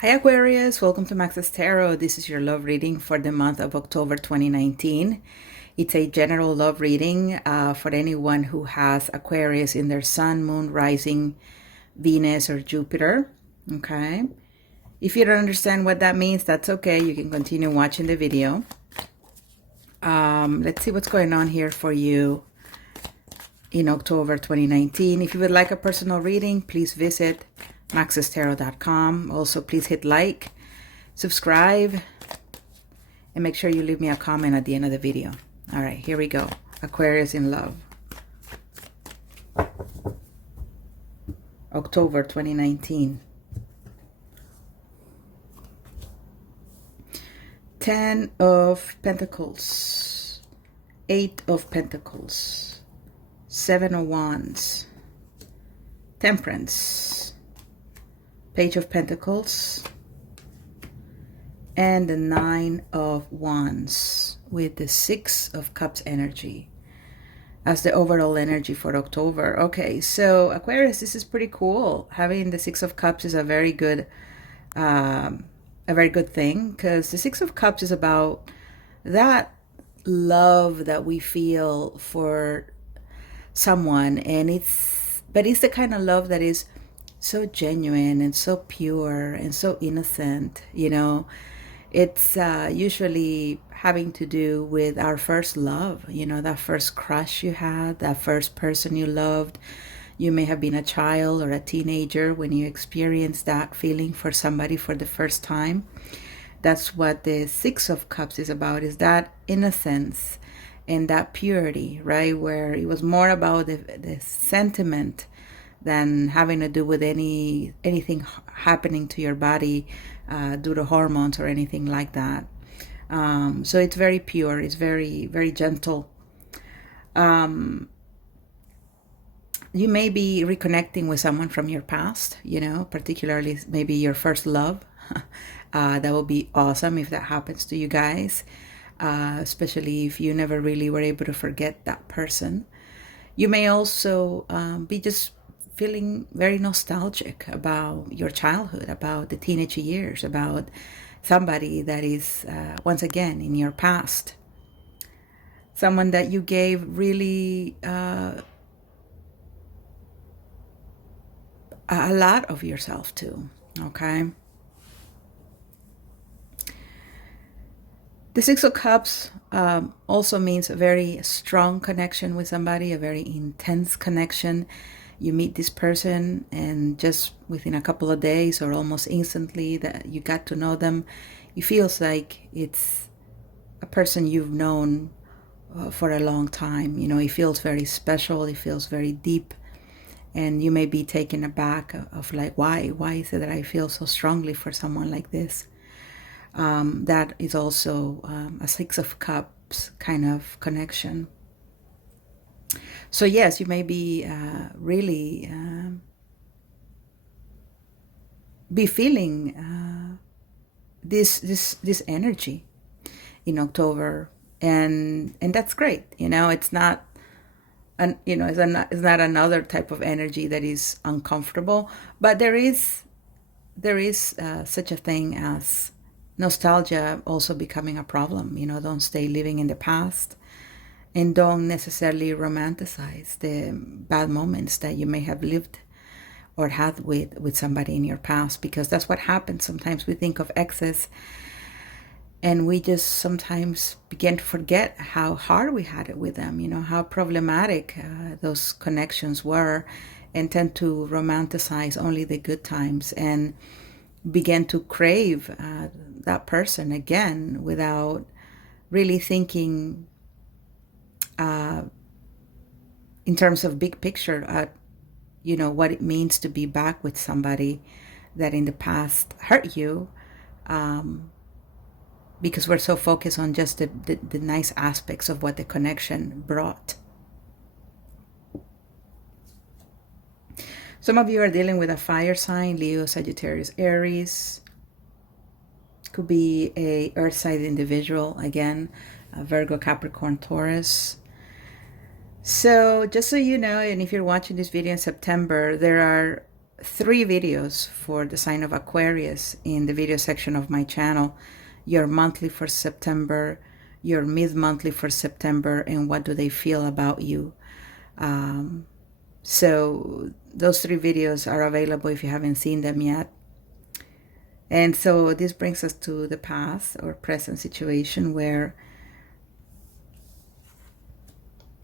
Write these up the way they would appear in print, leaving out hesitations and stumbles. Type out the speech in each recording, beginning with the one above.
Hi Aquarius, welcome to Max's Tarot. This is your love reading for the month of October 2019. It's a general love reading for anyone who has Aquarius in their sun, moon, rising, Venus, or Jupiter. Okay. If you don't understand what that means, that's okay. You can continue watching the video. Let's see what's going on here for you in October 2019. If you would like a personal reading, please visit maxestarot.com. Also, please hit like, subscribe, and make sure you leave me a comment at the end of the video. All right, here we go. Aquarius in love. October 2019. 10 of Pentacles. 8 of Pentacles. 7 of Wands. Temperance. Page of Pentacles. And the 9 of Wands with the 6 of Cups energy as the overall energy for October. Okay, so Aquarius, this is pretty cool. Having the 6 of Cups is a very good thing, because the 6 of Cups is about that love that we feel for someone, and it's the kind of love that is so genuine and so pure and so innocent, you know. It's usually having to do with our first love, you know, that first crush you had, that first person you loved. You may have been a child or a teenager when you experienced that feeling for somebody for the first time. That's what the 6 of Cups is about, is that innocence and that purity, right? Where it was more about the sentiment than having to do with anything happening to your body due to hormones or anything like that. So it's very pure. It's very, very gentle. You may be reconnecting with someone from your past, you know, particularly maybe your first love. That will be awesome if that happens to you guys, especially if you never really were able to forget that person. You may also be just feeling very nostalgic about your childhood, about the teenage years, about somebody that is, once again, in your past. Someone that you gave really a lot of yourself to, okay? The 6 of Cups also means a very strong connection with somebody, a very intense connection. You meet this person and just within a couple of days or almost instantly that you got to know them, it feels like it's a person you've known for a long time. You know, it feels very special, it feels very deep, and you may be taken aback of like, why is it that I feel so strongly for someone like this? That is also a 6 of Cups kind of connection. So yes, you may be really be feeling this energy in October, and that's great. You know, it's not it's not another type of energy that is uncomfortable, but there is such a thing as nostalgia also becoming a problem. You know, don't stay living in the past. And don't necessarily romanticize the bad moments that you may have lived or had with somebody in your past, because that's what happens. Sometimes we think of exes and we just sometimes begin to forget how hard we had it with them, you know, how problematic those connections were, and tend to romanticize only the good times and begin to crave that person again without really thinking in terms of big picture, you know, what it means to be back with somebody that in the past hurt you, because we're so focused on just the nice aspects of what the connection brought. Some of you are dealing with a fire sign, Leo, Sagittarius, Aries. Could be a earth side individual, again, Virgo, Capricorn, Taurus. So just so you know, and if you're watching this video in September, there are 3 videos for the sign of Aquarius in the video section of my channel. Your monthly for September, your mid-monthly for September, and what do they feel about you. So those 3 videos are available if you haven't seen them yet. And so this brings us to the past or present situation where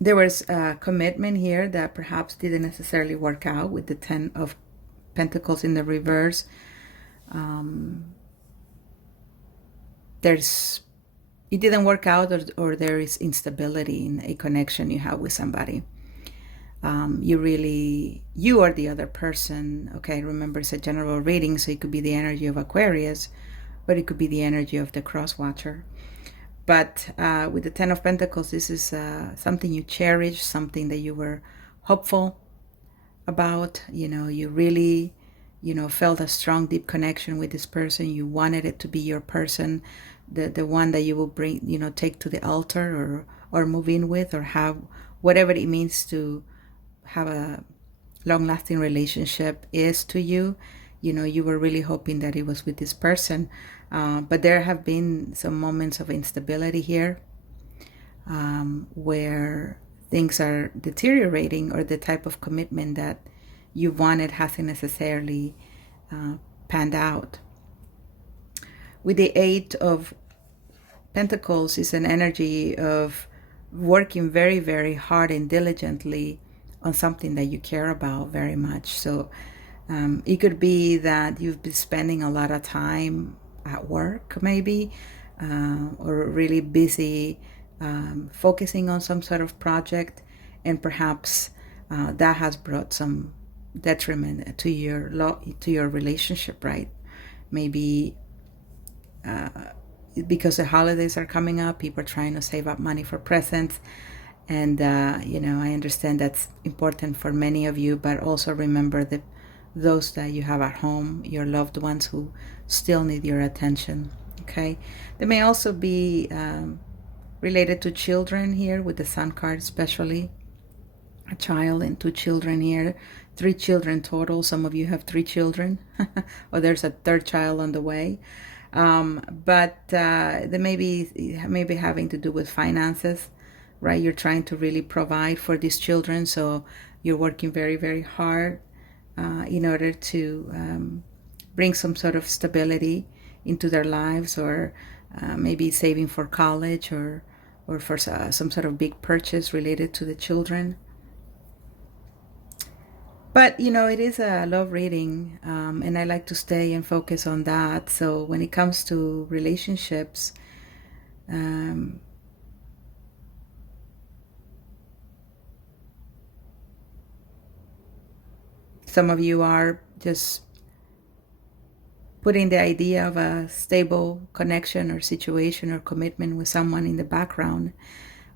there was a commitment here that perhaps didn't necessarily work out with the 10 of Pentacles in the reverse. It didn't work out, or there is instability in a connection you have with somebody. You or the other person, okay, remember it's a general reading, so it could be the energy of Aquarius, but it could be the energy of the cross watcher. But with the 10 of Pentacles, this is something you cherish, something that you were hopeful about. You really, felt a strong, deep connection with this person. You wanted it to be your person, the one that you will bring, take to the altar or move in with, or have whatever it means to have a long-lasting relationship is to you. You were really hoping that it was with this person, but there have been some moments of instability here, where things are deteriorating, or the type of commitment that you wanted hasn't necessarily panned out. With the 8 of Pentacles is an energy of working very, very hard and diligently on something that you care about very much. So it could be that you've been spending a lot of time at work, maybe, or really busy focusing on some sort of project, and perhaps that has brought some detriment to your relationship, right? Maybe because the holidays are coming up, people are trying to save up money for presents. And, I understand that's important for many of you, but also remember that those that you have at home, your loved ones who still need your attention, okay? They may also be related to children here, with the Sun card especially. A child and 2 children here, 3 children total. Some of you have 3 children, or there's a 3rd child on the way. But they may be having to do with finances, right? You're trying to really provide for these children, so you're working very, very hard in order to bring some sort of stability into their lives, or maybe saving for college, or for some sort of big purchase related to the children. But, it is a love reading, and I like to stay and focus on that. So when it comes to relationships, some of you are just putting the idea of a stable connection or situation or commitment with someone in the background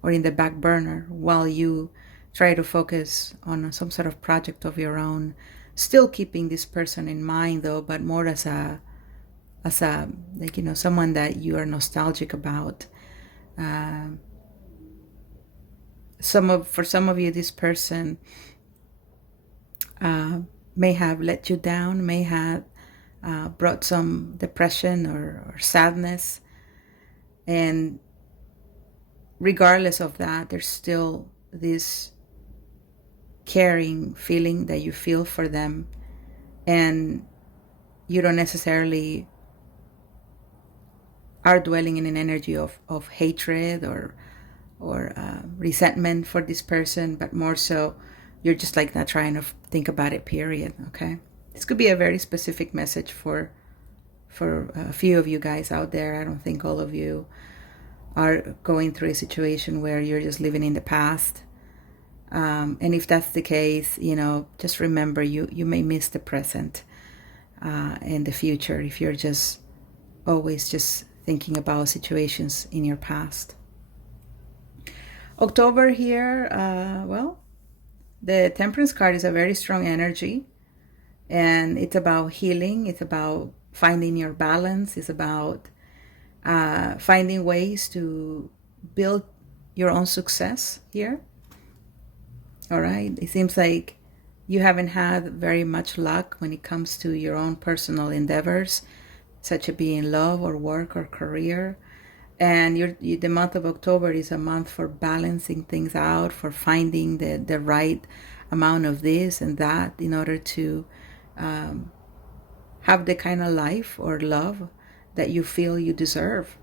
or in the back burner, while you try to focus on some sort of project of your own, still keeping this person in mind though, but more as a someone that you are nostalgic about. For some of you, this person may have let you down, may have brought some depression or sadness, and regardless of that, there's still this caring feeling that you feel for them, and you don't necessarily are dwelling in an energy of hatred or resentment for this person, but more so you're just like not trying to think about it, period. Okay, this could be a very specific message for a few of you guys out there. I don't think all of you are going through a situation where you're just living in the past. And if that's the case, just remember you may miss the present and the future if you're just always just thinking about situations in your past. October here, the Temperance card is a very strong energy, and it's about healing. It's about finding your balance. It's about finding ways to build your own success here. All right, it seems like you haven't had very much luck when it comes to your own personal endeavors, such as being love or work or career. And the month of October is a month for balancing things out, for finding the right amount of this and that in order to have the kind of life or love that you feel you deserve.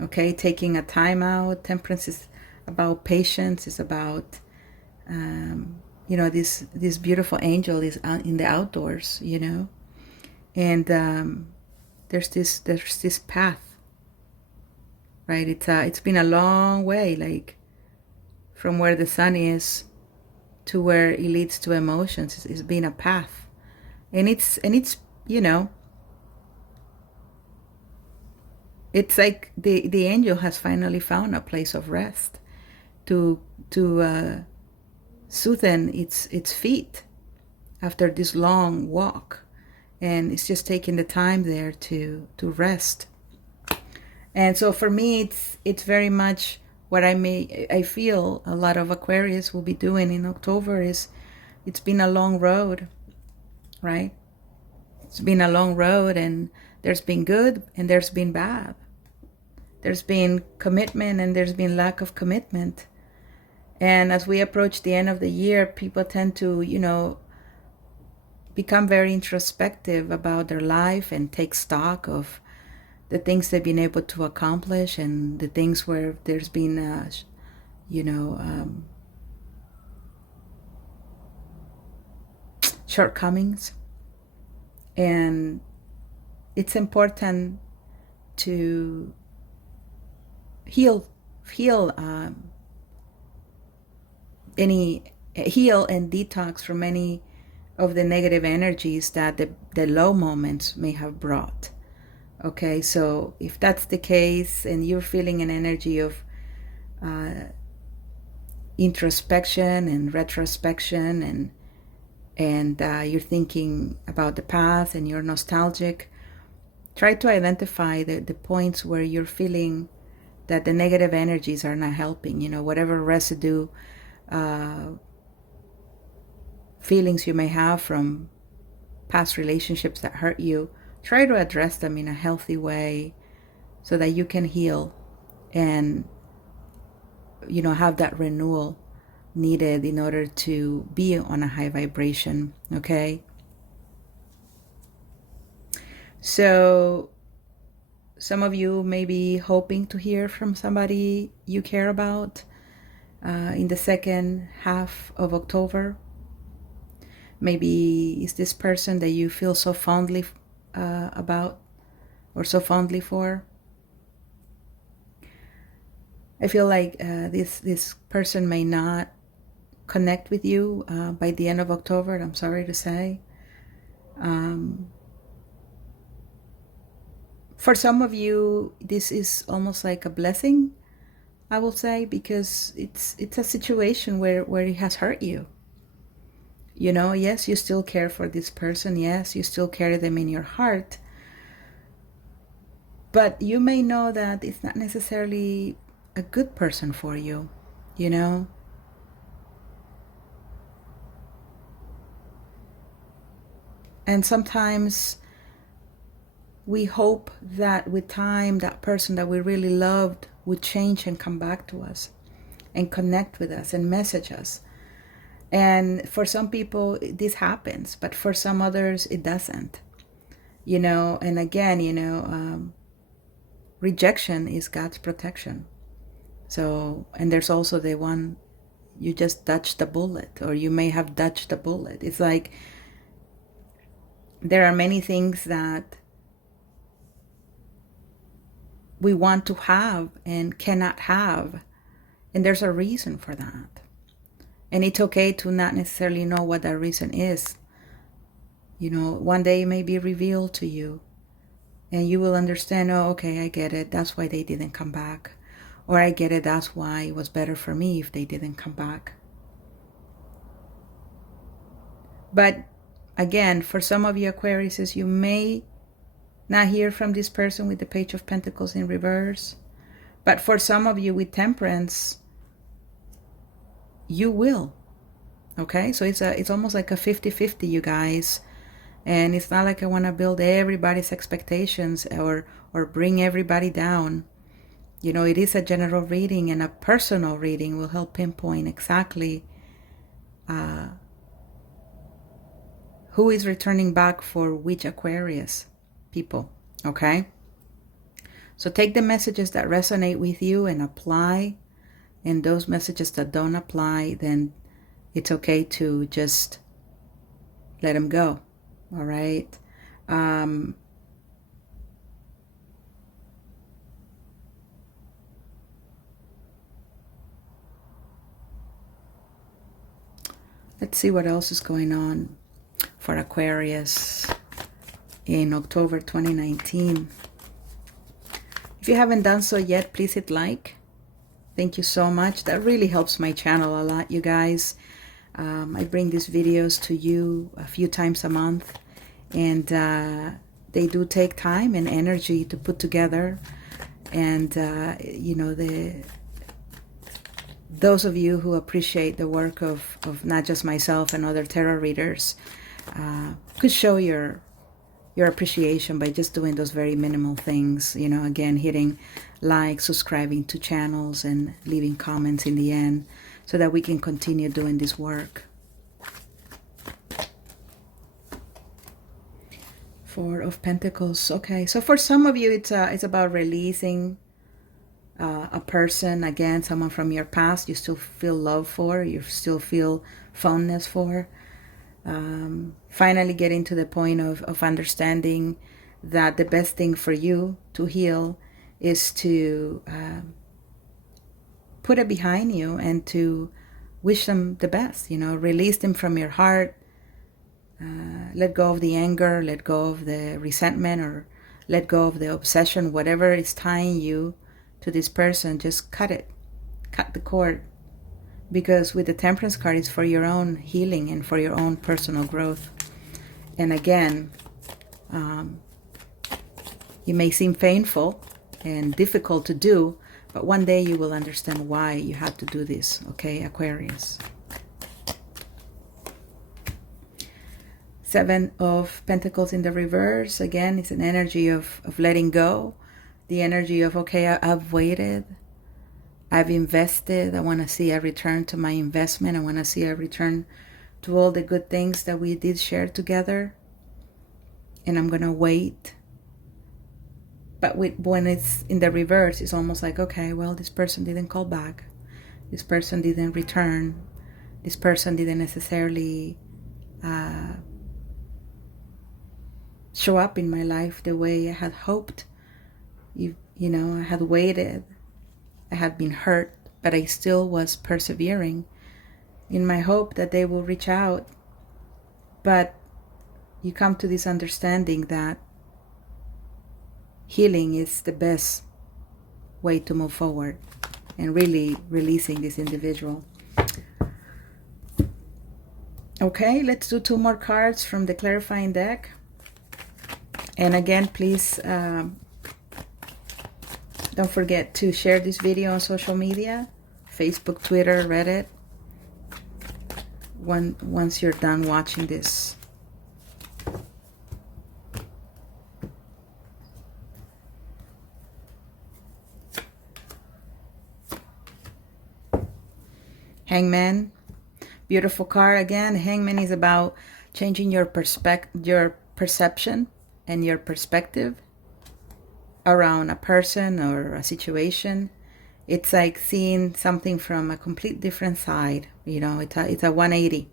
Okay, taking a time out. Temperance is about patience. It's about this beautiful angel is out in the outdoors, and there's this path, right? It's been a long way, like from where the sun is to where it leads to emotions. It's been a path, and it's it's like the angel has finally found a place of rest to soothe its feet after this long walk, and it's just taking the time there to rest. And so for me, it's very much what I feel a lot of Aquarius will be doing in October is, it's been a long road, right? It's been a long road, and there's been good and there's been bad. There's been commitment and there's been lack of commitment. And as we approach the end of the year, people tend to, become very introspective about their life and take stock of the things they've been able to accomplish and the things where there's been, shortcomings. And it's important to heal and detox from any of the negative energies that the low moments may have brought. Okay, so if that's the case and you're feeling an energy of introspection and retrospection, and you're thinking about the past and you're nostalgic, try to identify the points where you're feeling that the negative energies are not helping. Whatever residue feelings you may have from past relationships that hurt you, try to address them in a healthy way so that you can heal and have that renewal needed in order to be on a high vibration. Okay, so some of you may be hoping to hear from somebody you care about in the second half of October. Maybe it's this person that you feel so fondly about or so fondly for. I feel like this person may not connect with you by the end of October, I'm sorry to say. For some of you, this is almost like a blessing, I will say, because it's a situation where it has hurt you. Yes, you still care for this person. Yes, you still carry them in your heart. But you may know that it's not necessarily a good person for you, And sometimes we hope that with time, that person that we really loved would change and come back to us and connect with us and message us. And for some people, this happens, but for some others, it doesn't. And again, rejection is God's protection. So, and there's also the one, you just dodged the bullet, or you may have dodged the bullet. It's like there are many things that we want to have and cannot have, and there's a reason for that. And it's okay to not necessarily know what that reason is. One day it may be revealed to you and you will understand, oh, okay, I get it. That's why they didn't come back. Or I get it. That's why it was better for me if they didn't come back. But again, for some of you Aquariuses, you may not hear from this person with the Page of Pentacles in reverse. But for some of you with Temperance, you will. Okay, so it's almost like a 50-50, you guys. And it's not like I want to build everybody's expectations or bring everybody down. You know, it is a general reading, and a personal reading will help pinpoint exactly who is returning back for which Aquarius people. Okay, so take the messages that resonate with you and apply, and those messages that don't apply, then it's okay to just let them go. All right. Let's see what else is going on for Aquarius in October 2019. If you haven't done so yet, please hit like. Thank you so much. That really helps my channel a lot, you guys. I bring these videos to you a few times a month, and they do take time and energy to put together. And you know, those of you who appreciate the work of not just myself and other tarot readers could show your appreciation by just doing those very minimal things. You know, again, hitting like, subscribing to channels, and leaving comments in the end, so that we can continue doing this work. Four of Pentacles. Okay, so for some of you, it's about releasing a person, again, someone from your past you still feel love for, you still feel fondness for. Finally getting to the point of understanding that the best thing for you to heal is to put it behind you and to wish them the best. You know, release them from your heart. Let go of the anger, let go of the resentment, or let go of the obsession. Whatever is tying you to this person, just cut it. Cut the cord. Because with the Temperance card, it's for your own healing and for your own personal growth. And again, it may seem painful and difficult to do, but one day you will understand why you had to do this, okay, Aquarius? Seven of Pentacles in the reverse. Again, it's an energy of letting go. The energy of, okay, I've waited. I've invested. I want to see a return to my investment. I want to see a return to all the good things that we did share together. And I'm going to wait. But when it's in the reverse, it's almost like, okay, well, this person didn't call back. This person didn't return. This person didn't necessarily show up in my life the way I had hoped. You know, I had waited. I had been hurt, but I still was persevering in my hope that they will reach out. But you come to this understanding that healing is the best way to move forward and really releasing this individual. Okay, let's do two more cards from the clarifying deck. And again, please don't forget to share this video on social media, Facebook, Twitter, Reddit, once you're done watching this. Hangman, beautiful card again. Hangman is about changing your perception and your perspective around a person or a situation. It's like seeing something from a complete different side. You know, it's a 180,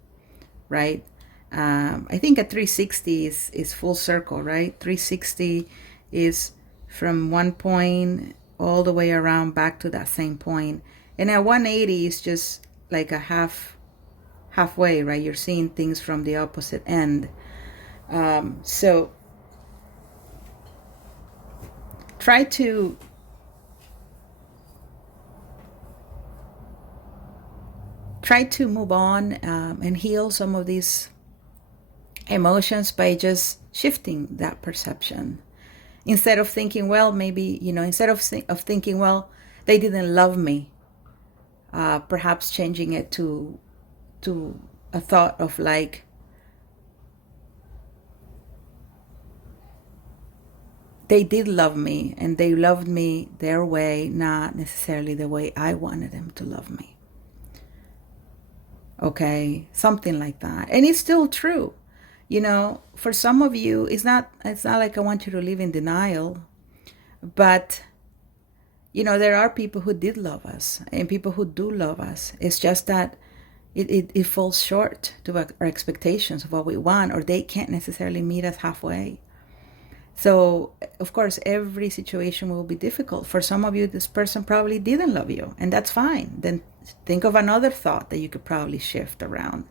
right? I think a 360 is full circle, right? 360 is from one point all the way around back to that same point. And a 180 is just like a halfway, right? You're seeing things from the opposite end. So try to move on and heal some of these emotions by just shifting that perception. Instead of thinking, well, maybe, you know, instead of thinking, well, they didn't love me, perhaps changing it to a thought of like, they did love me and they loved me their way, not necessarily the way I wanted them to love me. Okay, something like that. And it's still true. You know, for some of you, it's not like I want you to live in denial, but you know, there are people who did love us and people who do love us. It's just that it falls short to our expectations of what we want, or they can't necessarily meet us halfway. So, of course, every situation will be difficult. For some of you, this person probably didn't love you, and that's fine. Then think of another thought that you could probably shift around.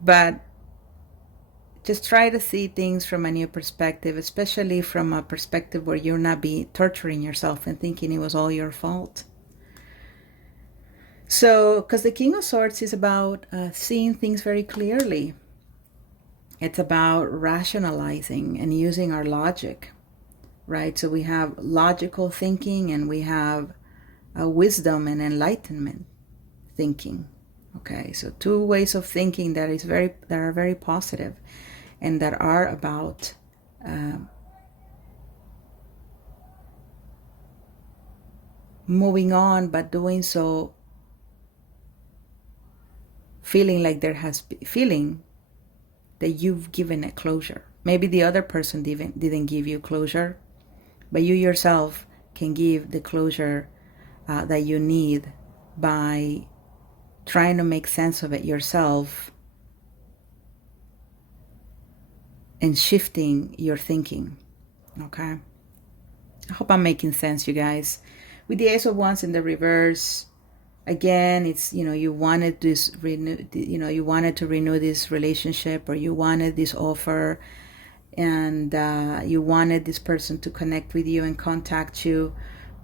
But just try to see things from a new perspective, especially from a perspective where you're not torturing yourself and thinking it was all your fault. So, because the King of Swords is about seeing things very clearly. It's about rationalizing and using our logic, right? So we have logical thinking and we have wisdom and enlightenment thinking. Okay, so two ways of thinking that are very positive and that are about moving on, but doing so feeling like feeling that you've given a closure. Maybe the other person didn't give you closure, but you yourself can give the closure that you need by trying to make sense of it yourself and shifting your thinking. Okay, I hope I'm making sense, you guys. With the Ace of Wands in the reverse, again, it's, you know, you wanted you wanted to renew this relationship, or you wanted this offer, and you wanted this person to connect with you and contact you,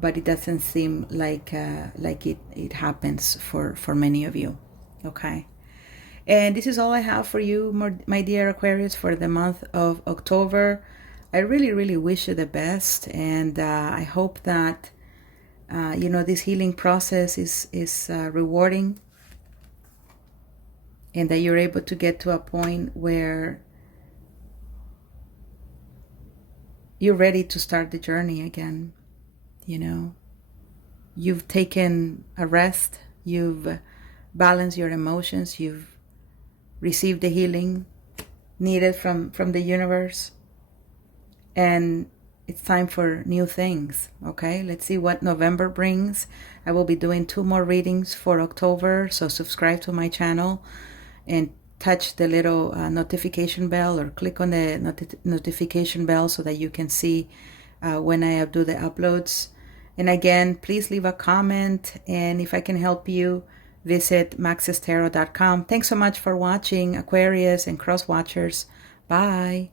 but it doesn't seem like it happens for many of you. Okay, and this is all I have for you, my dear Aquarius, for the month of October. I really wish you the best, and I hope that you know, this healing process is rewarding, and that you're able to get to a point where you're ready to start the journey again. You know, you've taken a rest, you've balanced your emotions, you've received the healing needed from the universe, and it's time for new things. Okay, let's see what November brings. I will be doing 2 more readings for October, so subscribe to my channel and touch the little notification bell, or click on the notification bell so that you can see when I do the uploads. And again, please leave a comment, and if I can help you, visit maxestarot.com. Thanks so much for watching, Aquarius and cross watchers. Bye.